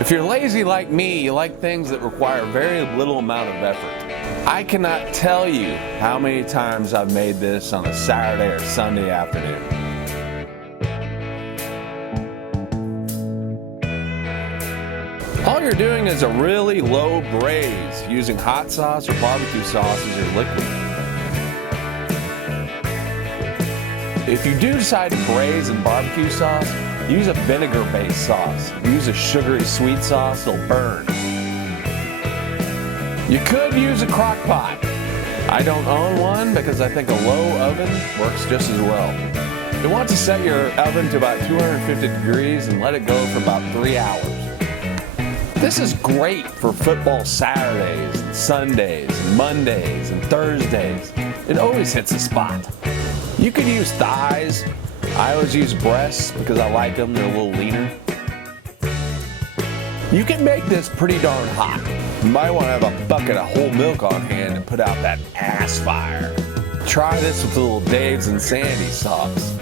If you're lazy like me, you like things that require very little amount of effort. I cannot tell you how many times I've made this on a Saturday or Sunday afternoon. All you're doing is a really low braise using hot sauce or barbecue sauce as your liquid. If you do decide to braise in barbecue sauce, use a vinegar-based sauce. Use a sugary sweet sauce, it'll burn. You could use a crockpot. I don't own one because I think a low oven works just as well. You want to set your oven to about 250 degrees and let it go for about 3 hours. This is great for football Saturdays, and Sundays, and Mondays, and Thursdays. It always hits the spot. You could use thighs. I always use breasts because I like them, they're a little leaner. You can make this pretty darn hot. You might want to have a bucket of whole milk on hand and put out that ass fire. Try this with a little Dave's and Sandy sauce.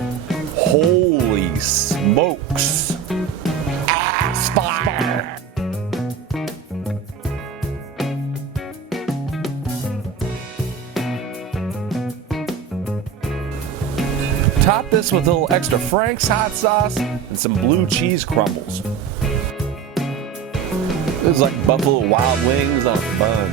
Holy smokes! Ass fire! Top this with a little extra Frank's hot sauce and some blue cheese crumbles. This is like Buffalo Wild Wings on a bun.